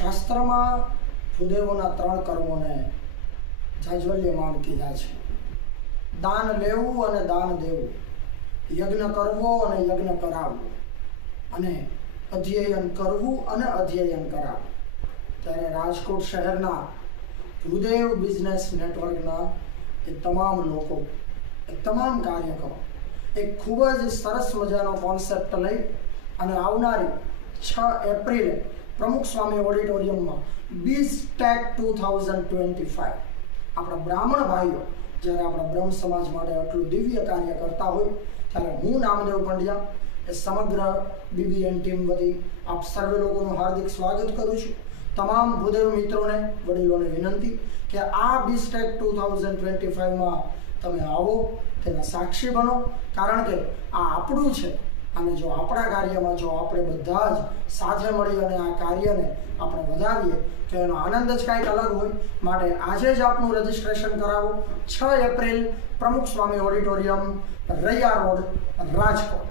શાસ્ત્રમાં ભૂદેવોના 3 કર્મોને જાજ્વલ્યમાન કીધા છે. દાન લેવું અને દાન દેવું, યજ્ઞ કરવો અને યજ્ઞ કરાવવો, અને અધ્યયન કરવું અને અધ્યયન કરાવવું. ત્યારે રાજકોટ શહેરના ભૂદેવ બિઝનેસ નેટવર્કના એ તમામ લોકો, એ તમામ કાર્યકરો એક ખૂબ જ સરસ મજાનો કોન્સેપ્ટ લઈ અને આવનારી 6 એપ્રિલે પ્રમુખ સ્વામી ઓડિટોરિયમમાં બીઝટેક 2025 આપણા બ્રાહ્મણ ભાઈઓ જ્યારે આપણા બ્રહ્મ સમાજ માટે આટલું દિવ્ય કાર્ય કરતા હોય ત્યારે હું નામદેવ પંડ્યા એ સમગ્ર બીબીએન ટીમ વતી આપ સર્વે લોકોનું હાર્દિક સ્વાગત કરું છું. તમામ ભૂદેવ મિત્રોને, વડીલોને વિનંતી કે આ બીઝટેક 2025માં તમે આવો, તેના સાક્ષી બનો, કારણ કે આ આપણું છે. અને જો આપણા કાર્યમાં જો આપણે બધા જ સાથે મળી અને આ કાર્યને આપણે વધારીએ તો એનો આનંદ જ કાંઈક અલગ હોય. માટે આજે જ આપનું રજિસ્ટ્રેશન કરાવો. 6 એપ્રિલ પ્રમુખ સ્વામી ઓડિટોરિયમ, રૈયા રોડ, રાજકોટ.